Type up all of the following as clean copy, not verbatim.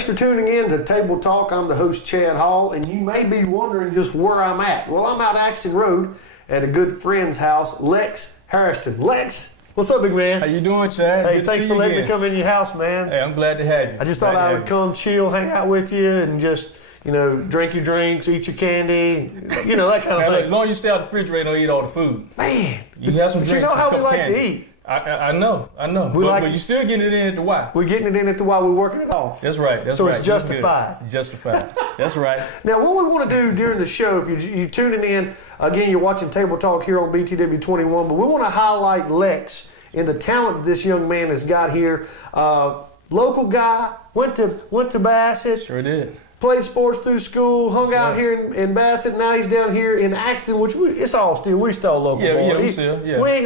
Thanks for tuning in to Table Talk. I'm the host, Chad Hall, and you may be wondering just where I'm at. Well, I'm out Axton Road at a good friend's house, Lex Harrison. Lex, what's up, big man? How you doing, Chad? Hey, thanks for letting me come in your house, man. Hey, I'm glad to have you. I just thought I would come chill, hang out with you, and just, drink your drinks, eat your candy, that kind of thing. As long as you stay out the refrigerator, don't eat all the food. Man, you have some but drinks. You know how we like candy. to eat. I know. But you're still getting it in at the Y. We're getting it in at the Y. We're working it off. That's right. So it's justified. Justified. That's right. Now, what we want to do during the show, if you're tuning in, again, you're watching Table Talk here on BTW 21, but we want to highlight Lex and the talent this young man has got here. Local guy, went to Bassett. Sure did. Played sports through school, hung out here in Bassett. Now he's down here in Axton, which it's all still local. Yeah. We ain't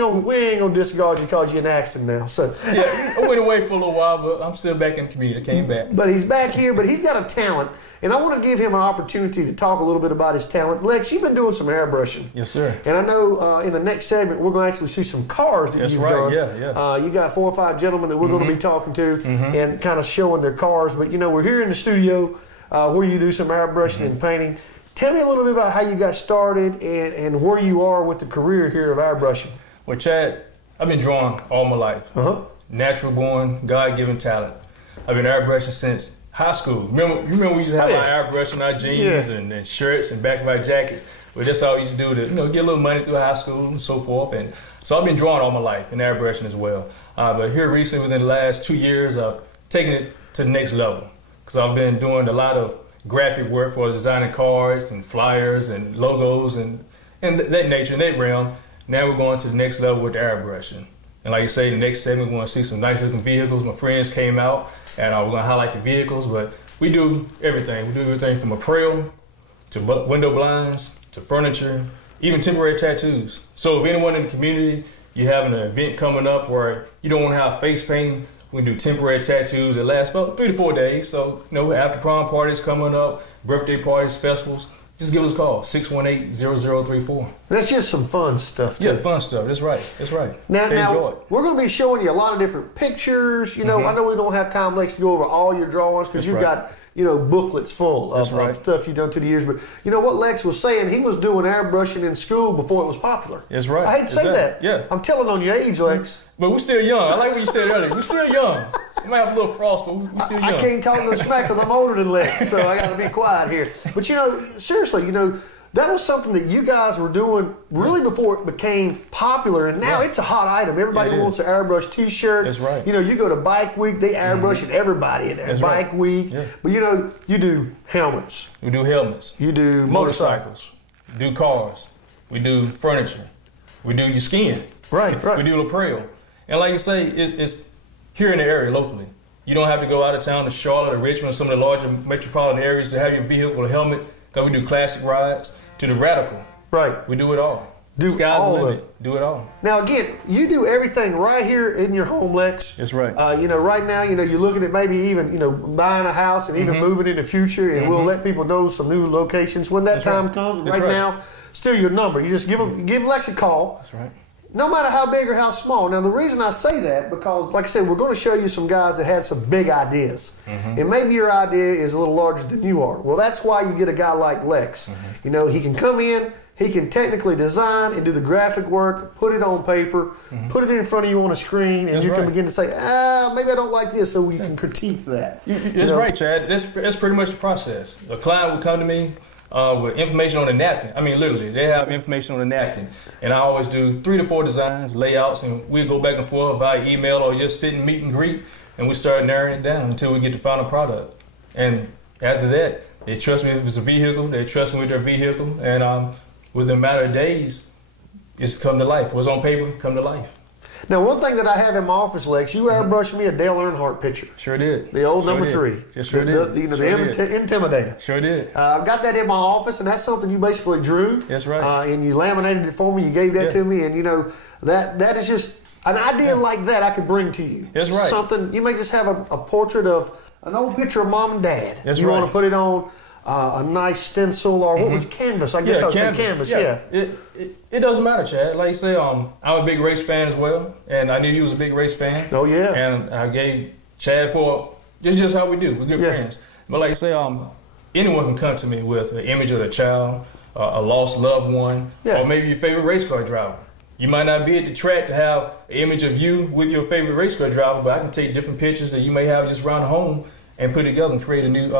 gonna discard you because you're in Axton now. So yeah, I went away for a little while, but I'm still back in the community. I came back. But he's back here. But he's got a talent, and I want to give him an opportunity to talk a little bit about his talent. Lex, you've been doing some airbrushing. Yes, sir. And I know in the next segment we're going to actually see some cars that you've done. Yeah. You got 4 or 5 gentlemen that we're going to be talking to and kind of showing their cars. But we're here in the studio. Where you do some airbrushing and painting. Tell me a little bit about how you got started and where you are with the career here of airbrushing. Well, Chad, I've been drawing all my life. Natural born, God-given talent. I've been airbrushing since high school. You remember we used to have our airbrush in our jeans and shirts and back of our jackets. Well, that's all we used to do to get a little money through high school and so forth. And so I've been drawing all my life and airbrushing as well. But here recently, within the last 2 years, I've taken it to the next level. Because I've been doing a lot of graphic work for designing cards and flyers and logos and that nature, in that realm. Now we're going to the next level with the airbrushing. And like you say, the next segment, we're going to see some nice looking vehicles. My friends came out and we're going to highlight the vehicles, but we do everything. We do everything from apparel to window blinds to furniture, even temporary tattoos. So if anyone in the community, you have an event coming up where you don't want to have face painting, we do temporary tattoos that last about 3 to 4 days. So, after prom parties coming up, birthday parties, festivals, just give us a call, 618-0034. That's just some fun stuff, too. Yeah, fun stuff. That's right. Now, enjoy it. We're going to be showing you a lot of different pictures. I know we don't have time, Lex, to go over all your drawings because you've got, booklets full of stuff you've done through the years. But you know what Lex was saying? He was doing airbrushing in school before it was popular. That's right. I hate to say that. Yeah. I'm telling on your age, Lex. But we're still young. I like what you said earlier. We're still young. We might have a little frost, but we're still young. I can't talk no smack because I'm older than Lex, so I got to be quiet here. But seriously, that was something that you guys were doing really before it became popular, and now it's a hot item. Everybody wants an airbrush T-shirt. That's right. You go to Bike Week, they airbrushing everybody in there. That's Bike Week. Yeah. But you do helmets. We do helmets. You do motorcycles. We do cars. We do furniture. We do your skin. Right. We do apparel. And like you say, it's here in the area locally. You don't have to go out of town to Charlotte or Richmond, some of the larger metropolitan areas to have your vehicle with a helmet. Because we do classic rides to the radical. Right. We do it all. Do Sky's all the limit. of it. Do it all. Now again, you do everything right here in your home, Lex. That's right. Right now, you're looking at maybe even, buying a house and even moving in the future, and we'll let people know some new locations when that time comes. Right now, still your number. You just give Lex a call. That's right. No matter how big or how small. Now, the reason I say that, because, like I said, we're going to show you some guys that had some big ideas. And maybe your idea is a little larger than you are. Well, that's why you get a guy like Lex. He can come in, he can technically design and do the graphic work, put it on paper, put it in front of you on a screen, and can begin to say, maybe I don't like this, so we can critique that. That's right, Chad. That's pretty much the process. A client will come to me with information on a napkin. I mean, literally, they have information on a napkin. And I always do 3 to 4 designs, layouts, and we'll go back and forth via email or just sit and meet and greet, and we start narrowing it down until we get the final product. And after that, they trust me if it's a vehicle, they trust me with their vehicle, and within a matter of days, it's come to life. What's on paper, come to life. Now, one thing that I have in my office, Lex, you airbrushed me a Dale Earnhardt picture. Sure did. The old number 3. Yes, sure did. The Intimidator. Sure did. I've got that in my office, and that's something you basically drew. That's right. And you laminated it for me. You gave that to me, and that is just an idea like that I could bring to you. That's right. Something you may just have a portrait of an old picture of mom and dad. That's you right. want to put it on a nice stencil or what was canvas? I guess I would say canvas. Yeah. It doesn't matter, Chad. Like you say, I'm a big race fan as well, and I knew you was a big race fan. Oh yeah. And I gave Chad for It's just how we do. We're good friends. But like I say, anyone can come to me with an image of a child, a lost loved one, or maybe your favorite race car driver. You might not be at the track to have an image of you with your favorite race car driver, but I can take different pictures that you may have just around the home and put it together and create a new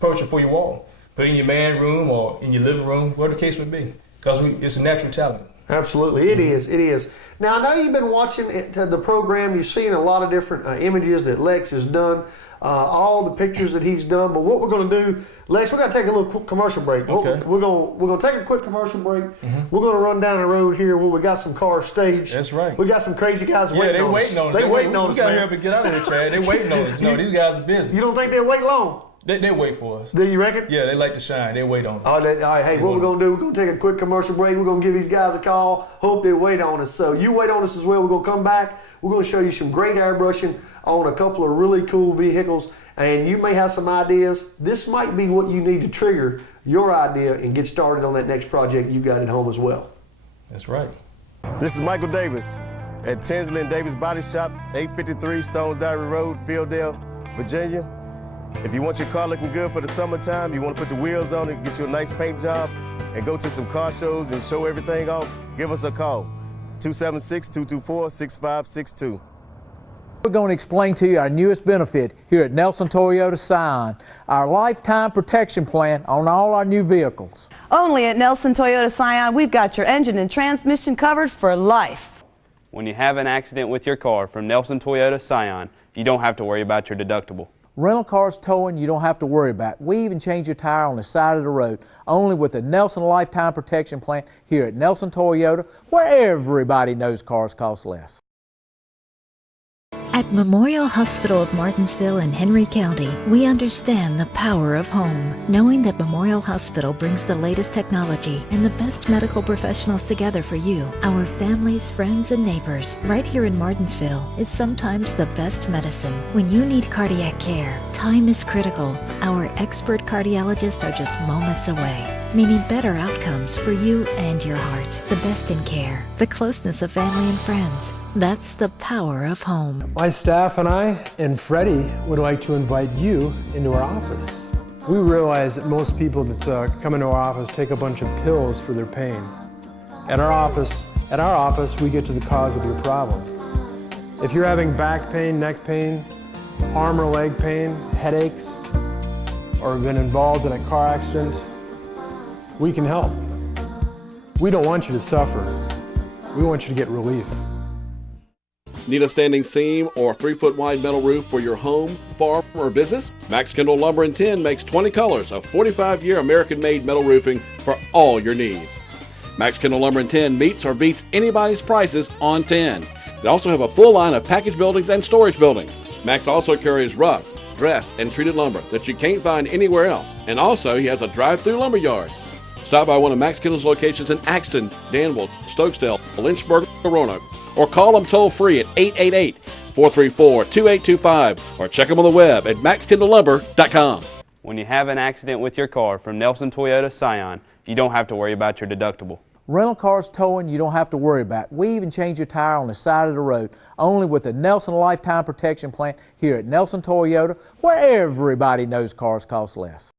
portrait for your wall. Put it in your man room or in your living room, whatever the case would be, because it's a natural talent. Absolutely, it is. It is. Now, I know you've been watching the program. You've seen a lot of different images that Lex has done, all the pictures that he's done. But what we're going to do, Lex, we're going to take a little quick commercial break. Okay. We're going to take a quick commercial break. We're going to run down the road here where we got some cars staged. That's right. We got some crazy guys waiting on us. Waiting on us. They waiting on us, We got to man. hurry up and get out of here, Chad. They waiting on us. No, these guys are busy. You don't think they'll wait long? They wait for us. Do you reckon? Yeah, they like to shine. They wait on us. All right, hey, what we're going to do, we're going to take a quick commercial break. We're going to give these guys a call. Hope they wait on us. So you wait on us as well. We're going to come back. We're going to show you some great airbrushing on a couple of really cool vehicles. And you may have some ideas. This might be what you need to trigger your idea and get started on that next project you got at home as well. That's right. This is Michael Davis at Tinsley and Davis Body Shop, 853 Stones Diary Road, Fieldale, Virginia. If you want your car looking good for the summertime, you want to put the wheels on it, get you a nice paint job, and go to some car shows and show everything off, give us a call, 276-224-6562. We're going to explain to you our newest benefit here at Nelson Toyota Scion, our lifetime protection plan on all our new vehicles. Only at Nelson Toyota Scion, we've got your engine and transmission covered for life. When you have an accident with your car from Nelson Toyota Scion, you don't have to worry about your deductible. Rental cars towing, you don't have to worry about. We even change your tire on the side of the road, only with the Nelson Lifetime Protection Plan here at Nelson Toyota, where everybody knows cars cost less. At Memorial Hospital of Martinsville in Henry County, we understand the power of home, knowing that Memorial Hospital brings the latest technology and the best medical professionals together for you, our families, friends, and neighbors. Right here in Martinsville, it's sometimes the best medicine. When you need cardiac care, time is critical. Our expert cardiologists are just moments away, meaning better outcomes for you and your heart. The best in care, the closeness of family and friends. That's the power of home. My staff and I and Freddie would like to invite you into our office. We realize that most people that come into our office take a bunch of pills for their pain. At our office, we get to the cause of your problem. If you're having back pain, neck pain, arm or leg pain, headaches, or been involved in a car accident, we can help. We don't want you to suffer. We want you to get relief. Need a standing seam or 3-foot wide metal roof for your home, farm, or business? Max Kendall Lumber and Tin makes 20 colors of 45-year American-made metal roofing for all your needs. Max Kendall Lumber and Tin meets or beats anybody's prices on tin. They also have a full line of package buildings and storage buildings. Max also carries rough, dressed, and treated lumber that you can't find anywhere else. And also, he has a drive-through lumber yard. Stop by one of Max Kendall's locations in Axton, Danville, Stokesdale, Lynchburg, or Roanoke. Or call them toll-free at 888-434-2825 or check them on the web at maxkendalllumber.com. When you have an accident with your car from Nelson Toyota Scion, you don't have to worry about your deductible. Rental cars towing, you don't have to worry about. We even change your tire on the side of the road, only with the Nelson Lifetime Protection Plan here at Nelson Toyota, where everybody knows cars cost less.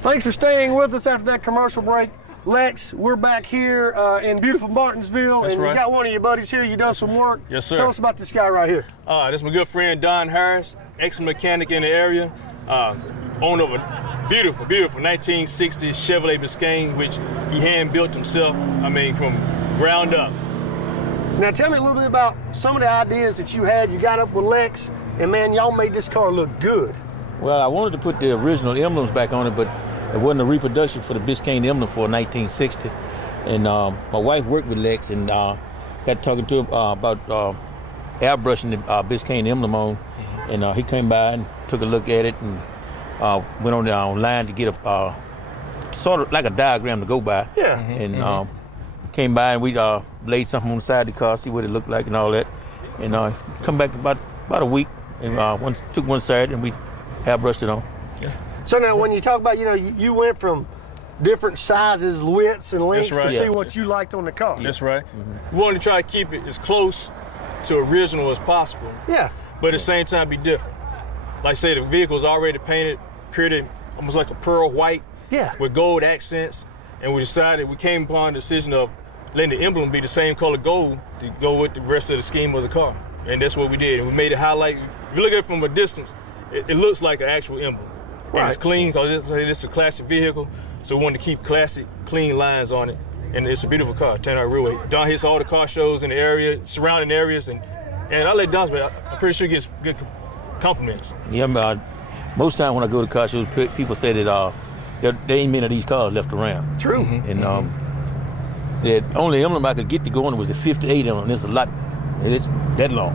Thanks for staying with us after that commercial break. Lex, we're back here in beautiful Martinsville, and right. you got one of your buddies here. You done some work. Yes, sir. Tell us about this guy right here. This is my good friend Don Harris, ex-mechanic in the area, owner of a beautiful, beautiful 1960s Chevrolet Biscayne, which he hand-built himself, from ground up. Now tell me a little bit about some of the ideas that you had. You got up with Lex, and man, y'all made this car look good. Well, I wanted to put the original emblems back on it, but it wasn't a reproduction for the Biscayne emblem for 1960. And my wife worked with Lex and got talking to him about airbrushing the Biscayne emblem on. And he came by and took a look at it and went on online to get a sort of like a diagram to go by. Yeah. And came by and we laid something on the side of the car, see what it looked like and all that. And come back about a week and took one Saturday and we airbrushed it on. Yeah. So now when you talk about, you went from different sizes, widths, and lengths That's right. to see what you liked on the car. That's right. We wanted to try to keep it as close to original as possible. Yeah. But at the same time be different. Like say the vehicle's already painted pretty, almost like a pearl white. Yeah. With gold accents. And we came upon the decision of letting the emblem be the same color gold to go with the rest of the scheme of the car. And that's what we did. And we made it highlight. If you look at it from a distance, it looks like an actual emblem. Right. And it's clean because it's a classic vehicle. So we wanted to keep classic, clean lines on it. And it's a beautiful car, turned out real well. Don hits all the car shows in the area, surrounding areas. And I let Don, but I'm pretty sure he gets good compliments. Yeah, most time when I go to car shows, people say that there ain't many of these cars left around. True. And the only emblem I could get to go on was the 58 emblem. It's a lot, it's that long.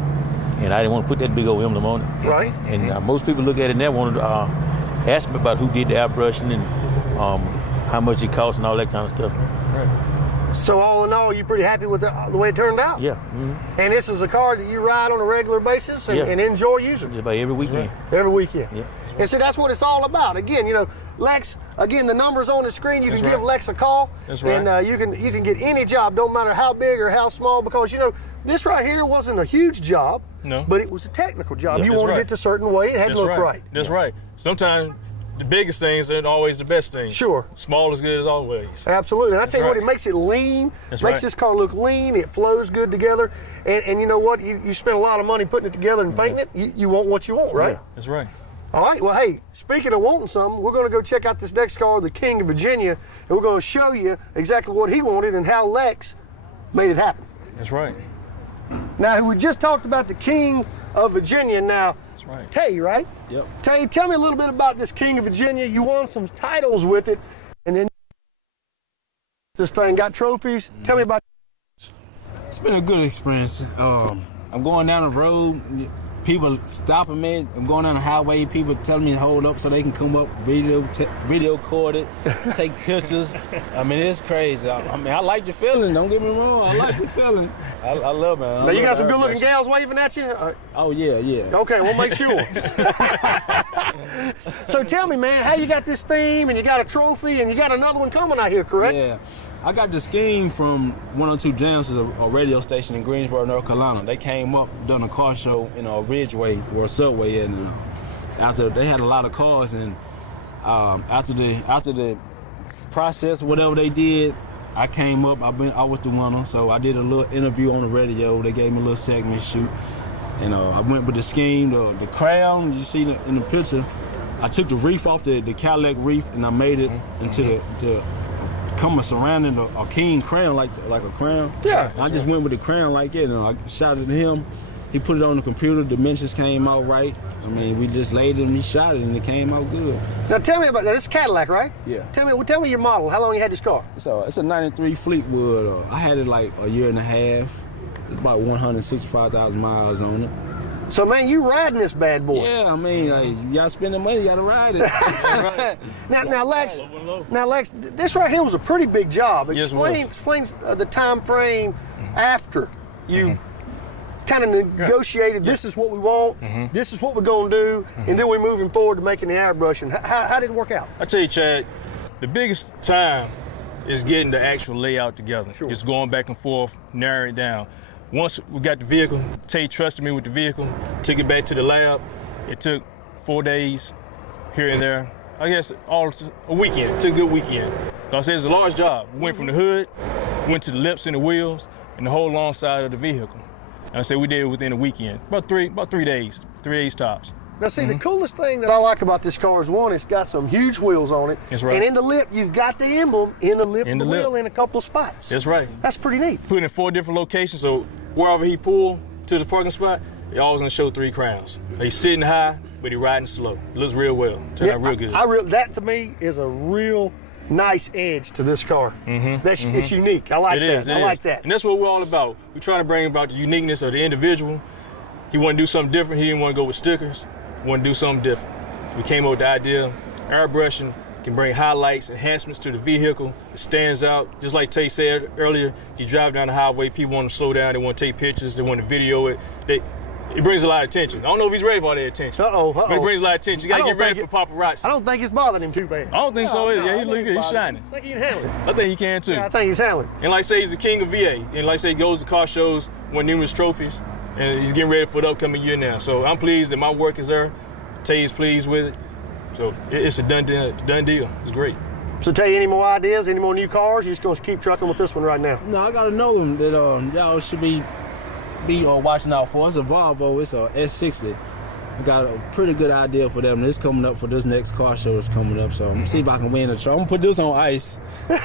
And I didn't want to put that big old emblem on it. Right. And most people look at it and they want to ask me about who did the airbrushing and how much it cost and all that kind of stuff. Right. So all in all, you're pretty happy with the way it turned out? Yeah. And this is a car that you ride on a regular basis and enjoy using? Just about every weekend. Yeah. Every weekend. Yeah. And so that's what it's all about. Again, Lex, the number's on the screen. You can give Lex a call. That's right. And you can get any job, don't matter how big or how small, because, this right here wasn't a huge job, no, but it was a technical job. Yeah, you wanted it a certain way. It had to look right. That's right. Sometimes the biggest things aren't always the best things. Sure. Small is good as always. Absolutely. And I tell you what, it makes it lean. Makes this car look lean. It flows good together. And you know what? You spend a lot of money putting it together and painting it. You want what you want, right? Yeah, that's right. All right, well, hey, speaking of wanting something, we're going to go check out this next car, the King of Virginia, and we're going to show you exactly what he wanted and how Lex made it happen. That's right. Now, we just talked about the King of Virginia. Now, that's right. Tay, right? Yep. Tay, tell me a little bit about this King of Virginia. You won some titles with it, and then this thing got trophies. Tell me about it. It's been a good experience. I'm going down the road. People stopping me. I'm going down the highway. People telling me to hold up so they can come up, video record it, take pictures. I mean, it's crazy. I like your feeling. Don't get me wrong. I like your feeling. I love it. Now, you got some good-looking gals waving at you? Oh, yeah. Okay, we'll make sure. So tell me, man, how you got this theme and you got a trophy and you got another one coming out here, correct? Yeah. I got the scheme from 102 Jams, a radio station in Greensboro, North Carolina. They came up, done a car show in Ridgeway, where Subway is. And after they had a lot of cars, and after the process, whatever they did, I came up. I was the winner, so I did a little interview on the radio. They gave me a little segment shoot, and I went with the scheme, the crown. You see in the picture, I took the reef off the Cadillac reef, and I made it into the surrounding a king crown, like a crown. Yeah. I just went with the crown like that, and I shot it at him. He put it on the computer. Dimensions came out right. I mean, we just laid it and he shot it, and it came out good. Now tell me about that. This is Cadillac, right? Yeah. Tell me your model. How long you had this car? So it's a '93 Fleetwood. I had it like a year and a half. It's about 165,000 miles on it. So man, you riding this bad boy? Yeah, I mean, you gotta spend the money, you gotta ride it. Now, Lex, this right here was a pretty big job. Explain the time frame after you kind of negotiated. This is what we want. This is what we're gonna do, and then we're moving forward to making the airbrushing. How did it work out? I tell you, Chad, the biggest time is getting the actual layout together. Sure. It's going back and forth, narrowing it down. Once we got the vehicle, Tay trusted me with the vehicle, took it back to the lab. It took 4 days here and there. I guess a weekend. It took a good weekend. Because it's a large job. We went from the hood, went to the lips and the wheels, and the whole long side of the vehicle. And I said we did it within a weekend. About 3 days. 3 days tops. Now see, the coolest thing that I like about this car is one, it's got some huge wheels on it. That's right. And in the lip, you've got the emblem in the lip of the wheel in a couple of spots. That's right. That's pretty neat. Put it in 4 different locations, so wherever he pulled to the parking spot, he always gonna show 3 crowns. He's sitting high, but he riding slow. It looks real well. Turned out real good. That to me is a real nice edge to this car. It's unique. I like that. I like that. And that's what we're all about. We're trying to bring about the uniqueness of the individual. He wanted to do something different. He didn't want to go with stickers. He wanted to do something different. We came up with the idea, airbrushing can bring highlights, enhancements to the vehicle. It stands out. Just like Tay said earlier, you drive down the highway, people want to slow down, they want to take pictures, they want to video it. It brings a lot of attention. I don't know if he's ready for all that attention. But it brings a lot of attention. You got to get ready for paparazzi. I don't think it's bothering him too bad. I don't think so either. Yeah, he look good. He's shining. I think he can handle it. I think he can too. Yeah, I think he's handling. And like I say, he's the king of VA. And like I say, he goes to car shows, won numerous trophies, and he's getting ready for the upcoming year now. So I'm pleased that my work is there. Tay is pleased with it. So it's a done deal. It's great. So Tay, any more ideas, any more new cars? You're just going to keep trucking with this one right now? No, I got to know them that y'all should be watching out for. It's a Volvo. It's a S60. I got a pretty good idea for them. It's coming up for this next car show that's coming up. So I'm gonna see if I can win the truck. I'm gonna put this on ice. You've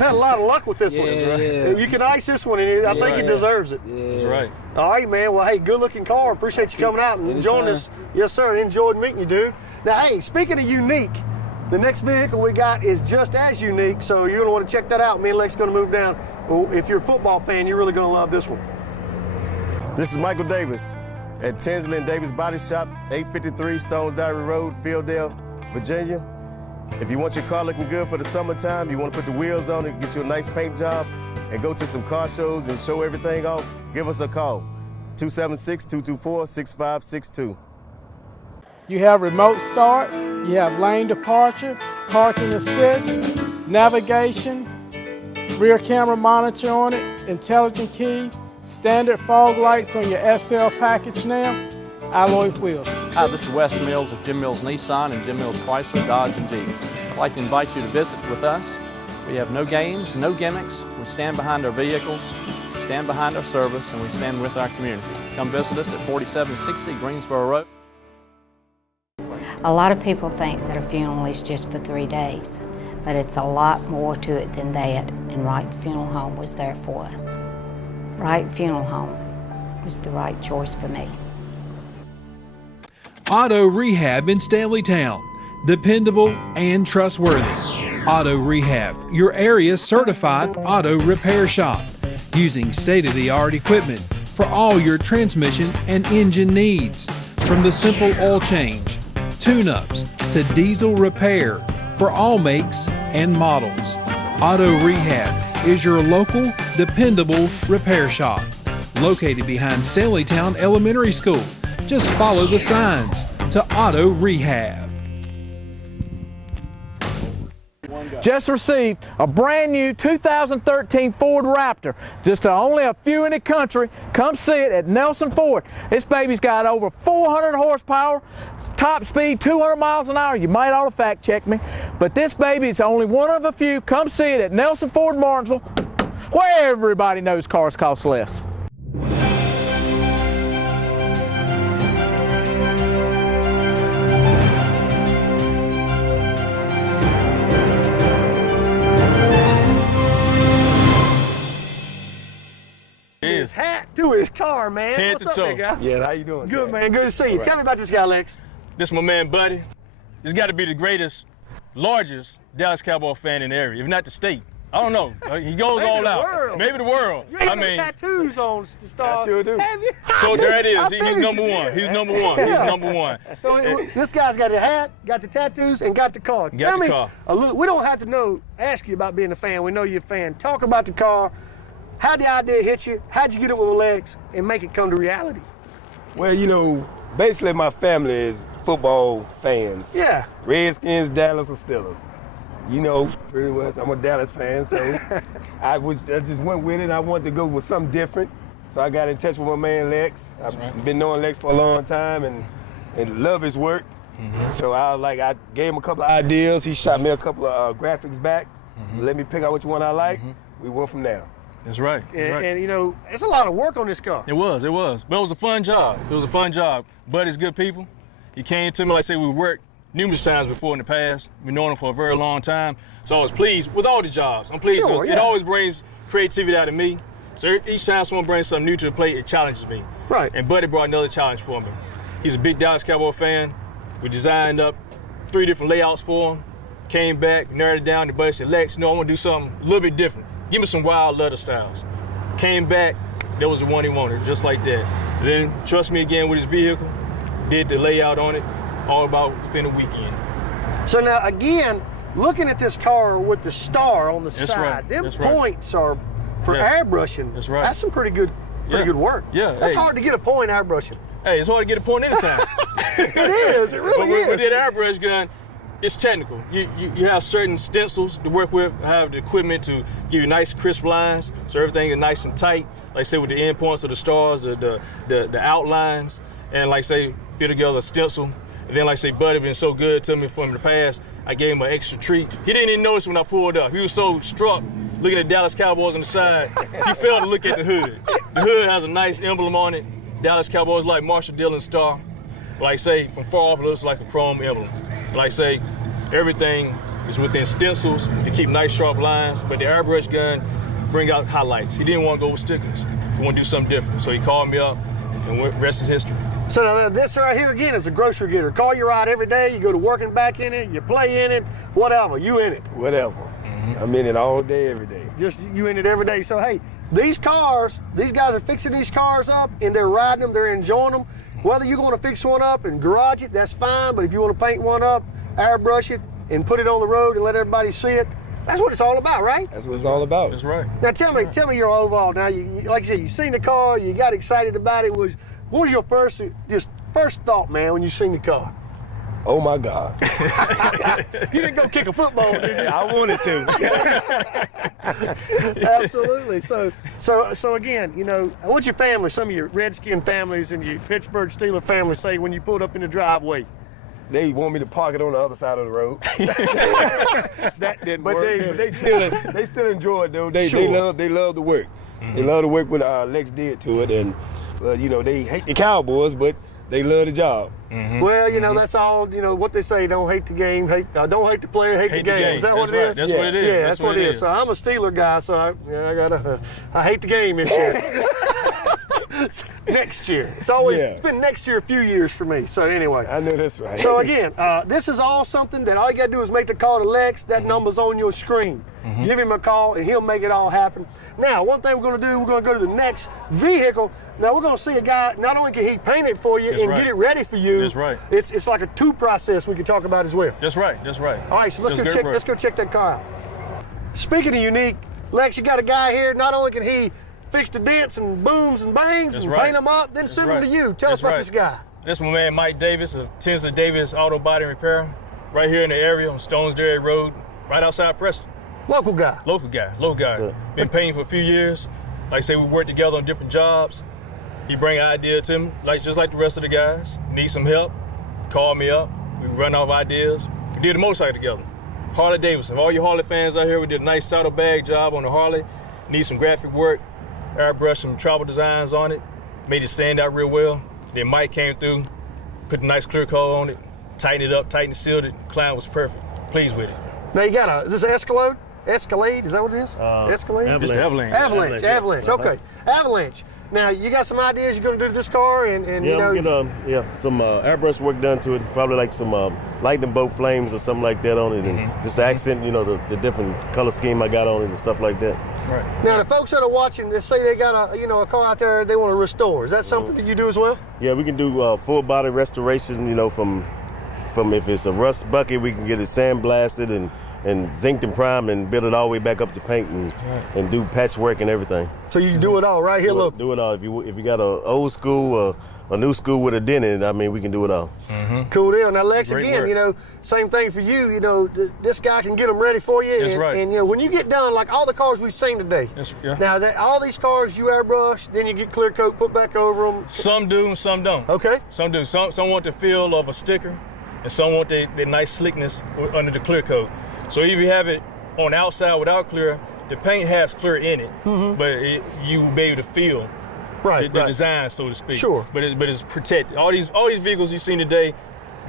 had a lot of luck with this one. Yeah. You can ice this one, and I think he deserves it. Yeah. That's right. All right, man. Well, hey, good looking car. Appreciate you coming out and joining us. Yes, sir. Enjoyed meeting you, dude. Now, hey, speaking of unique, the next vehicle we got is just as unique. So you're gonna want to check that out. Me and Lex are gonna move down. Well, if you're a football fan, you're really gonna love this one. This is Michael Davis at Tinsley and Davis Body Shop, 853 Stones Diary Road, Fielddale, Virginia. If you want your car looking good for the summertime, you want to put the wheels on it, get you a nice paint job, and go to some car shows and show everything off, give us a call, 276-224-6562. You have remote start, you have lane departure, parking assist, navigation, rear camera monitor on it, intelligent key, standard fog lights on your SL package now, alloy wheels. Hi, this is Wes Mills of Jim Mills Nissan and Jim Mills Chrysler, Dodge, and Jeep. I'd like to invite you to visit with us. We have no games, no gimmicks. We stand behind our vehicles, stand behind our service, and we stand with our community. Come visit us at 4760 Greensboro Road. A lot of people think that a funeral is just for 3 days, but it's a lot more to it than that, and Wright's Funeral Home was there for us. Wright Funeral Home was the right choice for me. Auto Rehab in Stanleytown. Dependable and trustworthy. Auto Rehab, your area's certified auto repair shop. Using state-of-the-art equipment for all your transmission and engine needs. From the simple oil change, tune-ups, to diesel repair for all makes and models. Auto Rehab is your local, dependable repair shop. Located behind Stanleytown Elementary School. Just follow the signs to Auto Rehab. Just received a brand new 2013 Ford Raptor. Just only a few in the country. Come see it at Nelson Ford. This baby's got over 400 horsepower. Top speed 200 miles an hour. You might ought to fact check me. But this baby is only one of a few. Come see it at Nelson Ford Martinsville, where everybody knows cars cost less. His hat to his car, man. Head What's to up, toe. big guy? Yeah, how you doing? Good, man. Good to see you. Right. Tell me about this guy, Lex. This is my man, Buddy. This got to be the greatest, largest Dallas Cowboy fan in the area, if not the state. I don't know. He goes all out. World. Maybe the world. You ain't got tattoos on to start. I sure do. Have you? So there it is. I He's figured number you one. did. He's number one. He's number one. So this guy's got the hat, got the tattoos, and got the car. Tell the me, car. we don't have to ask you about being a fan. We know you're a fan. Talk about the car. How'd the idea hit you? How'd you get it with Lex and make it come to reality? Well, you know, basically my family is football fans. Yeah. Redskins, Dallas, or Steelers. You know, pretty much. I'm a Dallas fan, so I just went with it. I wanted to go with something different. So I got in touch with my man Lex. I've been knowing Lex for a long time and love his work. Mm-hmm. So I gave him a couple of ideas. He shot me a couple of graphics back. Mm-hmm. Let me pick out which one I like. Mm-hmm. We went from there. That's right. And you know, it's a lot of work on this car. It was. But it was a fun job. Buddy's good people. He came to me, like I say, we worked numerous times before in the past. We've known him for a very long time. So I was pleased with all the jobs. I'm pleased. Sure, It always brings creativity out of me. So each time someone brings something new to the plate, it challenges me. Right. And Buddy brought another challenge for me. He's a big Dallas Cowboy fan. We designed up 3 different layouts for him. Came back, narrowed it down, and Buddy said, Lex, I want to do something a little bit different. Give me some wild leather styles. Came back, that was the one he wanted, just like that. And then trust me again with his vehicle, did the layout on it, all about within a weekend. So now again, looking at this car with the star on the side, them points are for airbrushing. That's right. That's some pretty good pretty good work. Yeah. That's hard to get a point airbrushing. Hey, it's hard to get a point anytime. It is. It really is. With that airbrush gun, it's technical. You have certain stencils to work with, have the equipment to give you nice crisp lines, so everything is nice and tight. Like say with the endpoints of the stars, the outlines, and like say put together a stencil. And then like say Buddy been so good to me from the past, I gave him an extra treat. He didn't even notice when I pulled up. He was so struck looking at Dallas Cowboys on the side, he failed to look at the hood. The hood has a nice emblem on it. Dallas Cowboys like Marshall Dillon star. Like say from far off it looks like a chrome emblem. Like say everything is within stencils to keep nice sharp lines, but the airbrush gun bring out highlights. He didn't want to go with stickers. He wanted to do something different. So he called me up, and the rest is history. So now this right here again is a grocery getter. Call you ride every day. You go to work and back in it. You play in it. Whatever. You in it. Whatever. I'm in it all day, every day. Just you in it every day. So hey, these cars, these guys are fixing these cars up and they're riding them. They're enjoying them. Whether you're going to fix one up and garage it, that's fine. But if you want to paint one up, airbrush it, and put it on the road and let everybody see it, that's what it's all about, right? That's what it's all about. That's right. Now tell me your overall. Now, like I said, you seen the car, you got excited about it. What was your first thought, man, when you seen the car? Oh my God. You didn't go kick a football, did you? I wanted to. Absolutely. So again, you know, what's your family, some of your Redskin families and your Pittsburgh Steelers families say when you pulled up in the driveway? They want me to park it on the other side of the road. That didn't but work. they still enjoy it though. They love the work. Mm-hmm. They love the work what Lex did to it, and you know, they hate the Cowboys, but they love the job. Mm-hmm. Well, you know, that's all, you know, what they say, don't hate the game, don't hate the player, hate the game. Is that what it is? That's what it is. Yeah, that's what it is. So I'm a Steeler guy, so I hate the game this year. Next year. It's been next year a few years for me. So anyway. I know that's right. So again, this is all something that all you gotta do is make the call to Lex. That number's on your screen. Give him a call and he'll make it all happen. Now, one thing we're gonna do, we're gonna go to the next vehicle. Now we're gonna see a guy, not only can he paint it for you get it ready for you. That's right. It's like a two process we can talk about as well. That's right. That's right. All right, so let's go check that car out. Speaking of unique, Lex, you got a guy here, not only can he fix the dents and booms and bangs and paint them up, then send them to you. Tell us about this guy. This is my man Mike Davis of Tinsley Davis Auto Body and Repair, right here in the area on Stonesdale Road, right outside Preston. Local guy. Local guy. Been painting for a few years. Like I say, we work together on different jobs. He bring an idea to him, just like the rest of the guys. Need some help, call me up. We run off ideas. We did a motorcycle together. Harley Davidson. All you Harley fans out here, we did a nice saddlebag job on the Harley. Need some graphic work. Airbrushed some travel designs on it, made it stand out real well. Then Mike came through, put a nice clear coat on it, tightened it up, sealed it. Client was perfect. Pleased with it. Now you got is this Escalade? Escalade, is that what it is? Escalade? Avalanche. Avalanche. Okay. Avalanche. Now you got some ideas you're going to do to this car, and you know. Get some airbrush work done to it. Probably like some lightning bolt flames or something like that on it, and just to accent, you know, the different color scheme I got on it and stuff like that. Right. Now the folks that are watching, they say they got a car out there they want to restore. Is that something that you do as well? Yeah, we can do full body restoration. You know, from if it's a rust bucket, we can get it sandblasted and zinked and primed and build it all the way back up to paint and do patchwork and everything. So you can do it all right here, look. Do it all. If you got a old school or a new school with a dent in it, I mean, we can do it all. Cool deal. Now Lex, Great again, work. you know, same thing for you. You know, this guy can get them ready for you. That's right. And you know, when you get done, like all the cars we've seen today. Now is that all these cars you airbrush, then you get clear coat put back over them? Some do and some don't. Okay. Some do. Some want the feel of a sticker, and some want the nice slickness under the clear coat. So if you have it on the outside without clear, the paint has clear in it, but you will be able to feel the design, so to speak. Sure. But it's protected. All these vehicles you've seen today,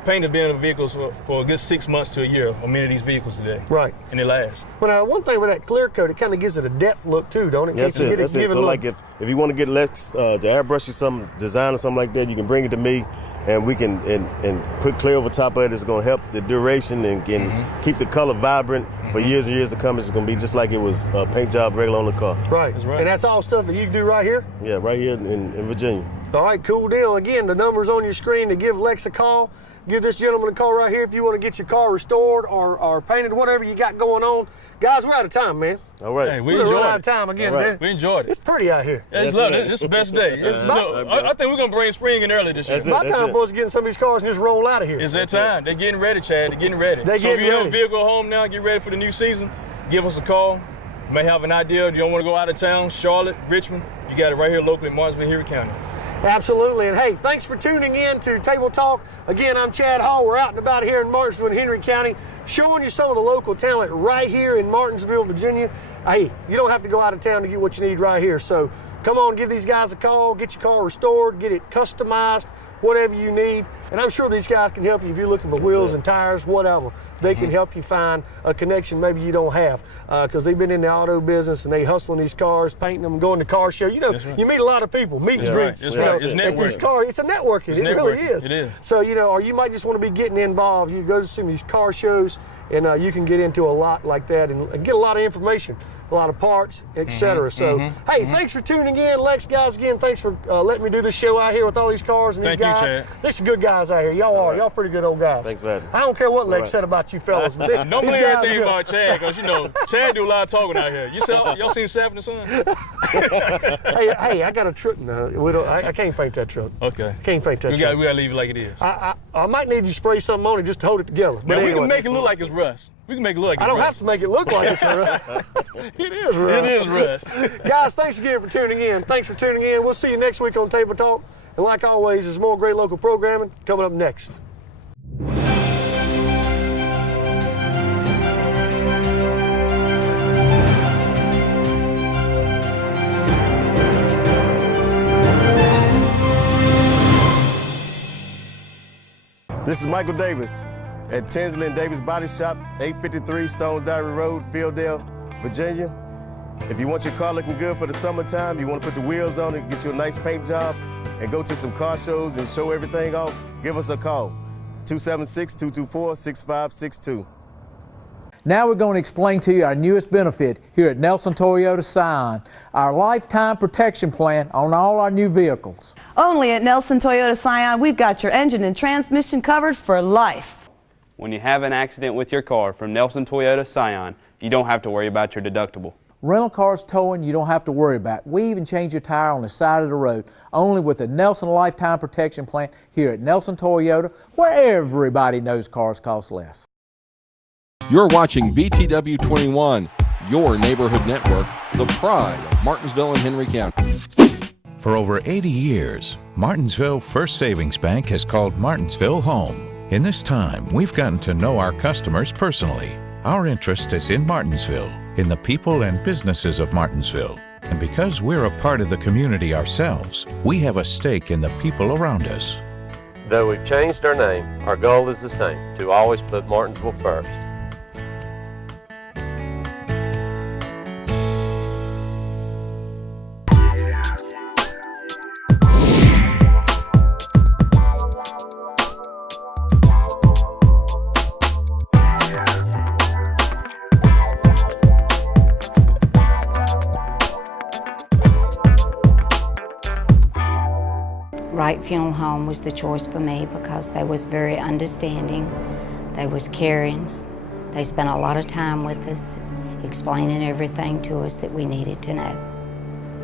paint has been in vehicles for a good 6 months to a year on many of these vehicles today. Right. And it lasts. Well, now one thing with that clear coat, it kind of gives it a depth look too, don't it? That's it. That's it. So like if you want to get Lex to airbrush you some design or something like that, you can bring it to me, and we can and put clear over top of it. It's going to help the duration and can keep the color vibrant for years and years to come. It's going to be just like it was a paint job regular on the car. Right. And that's all stuff that you can do right here? Yeah, right here in Virginia. All right, cool deal. Again, the number's on your screen to give Lex a call. give this gentleman a call right here if you want to get your car restored or painted, whatever you got going on. Guys, we're out of time, man. All right. Hey, we We're enjoyed out it. of time again, All right. man. We enjoyed it. It's pretty out here. Yeah, it's lovely. It's the best day. I think we're going to bring spring in early this year. It's about time for us to get in some of these cars and just roll out of here. It's that time. They're getting ready, Chad. They're getting ready. They're So if getting you have a ready. vehicle at home now, get ready for the new season, give us a call. You may have an idea. You don't want to go out of town, Charlotte, Richmond. You got it right here locally in Martinsville, Henry County. Absolutely. And hey, thanks for tuning in to Table Talk. Again, I'm Chad Hall. We're out and about here in Martinsville and Henry County, showing you some of the local talent right here in Martinsville, Virginia. Hey, you don't have to go out of town to get what you need right here. So come on, give these guys a call, get your car restored, get it customized, whatever you need. And I'm sure these guys can help you if you're looking for wheels and tires, whatever. They can help you find a connection maybe you don't have, because they've been in the auto business and they hustling these cars, painting them, going to car show. You know, you meet a lot of people, meet and greets. That's you right. know, It's at these networking. cars. It's a networking. It's It really networking. is. It is. So, you know, or you might just want to be getting involved. You go to some of these car shows and you can get into a lot like that and get a lot of information, a lot of parts, etc. So, hey, thanks for tuning in. Lex, guys, again, thanks for letting me do this show out here with all these cars and these Thank you, guys. Chad. There's some good guys out here. Y'all are. Y'all pretty good old guys. Thanks for having me. I don't care what Lex right. said about you fellas. But Don't these believe guys everything are good. about Chad, because, you know, Chad do a lot of talking out here. Y'all seen Sanford and Son? Hey, I got a truck now. I can't paint that truck. Okay. Can't paint that We truck. got to leave it like it is. I might need you to spray something on it just to hold it together. But Man, we anyway. can make it look like it's rust. We can make it look like it's I don't rust. have to make it look like it's rust. It is rust. It is rust. Guys, thanks again for tuning in. Thanks for tuning in. We'll see you next week on Table Talk. And like always, there's more great local programming coming up next. This is Michael Davis at Tinsley and Davis Body Shop, 853 Stones Diary Road, Fieldale, Virginia. If you want your car looking good for the summertime, you want to put the wheels on it, get you a nice paint job, and go to some car shows and show everything off, give us a call, 276-224-6562. Now we're going to explain to you our newest benefit here at Nelson Toyota Scion, our lifetime protection plan on all our new vehicles. Only at Nelson Toyota Scion, we've got your engine and transmission covered for life. When you have an accident with your car from Nelson Toyota Scion, you don't have to worry about your deductible. Rental cars towing, you don't have to worry about. We even change your tire on the side of the road, only with the Nelson Lifetime Protection Plan here at Nelson Toyota, where everybody knows cars cost less. You're watching BTW 21, your neighborhood network, the pride of Martinsville and Henry County. For over 80 years, Martinsville First Savings Bank has called Martinsville home. In this time, we've gotten to know our customers personally. Our interest is in Martinsville, in the people and businesses of Martinsville. And because we're a part of the community ourselves, we have a stake in the people around us. Though we've changed our name, our goal is the same, to always put Martinsville first. Wright Funeral Home was the choice for me because they was very understanding, they was caring, they spent a lot of time with us, explaining everything to us that we needed to know.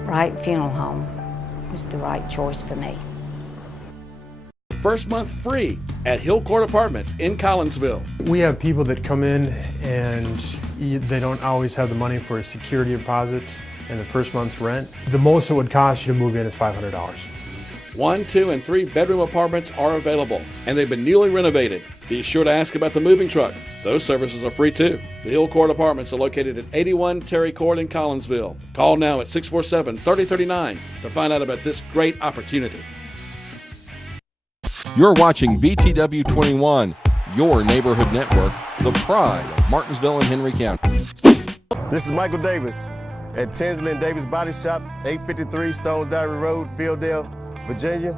Wright Funeral Home was the right choice for me. First month free at Hill Court Apartments in Collinsville. We have people that come in and they don't always have the money for a security deposit and the first month's rent. The most it would cost you to move in is $500. 1, 2, and 3 bedroom apartments are available, and they've been newly renovated. Be sure to ask about the moving truck. Those services are free too. The Hill Court Apartments are located at 81 Terry Court in Collinsville. Call now at 647-3039 to find out about this great opportunity. You're watching BTW 21, your neighborhood network, the pride of Martinsville and Henry County. This is Michael Davis at Tinsley and Davis Body Shop, 853 Stones Diary Road, Fieldale, Virginia.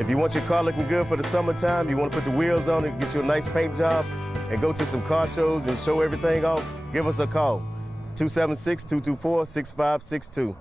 If you want your car looking good for the summertime, you want to put the wheels on it, get you a nice paint job, and go to some car shows and show everything off, give us a call, 276-224-6562.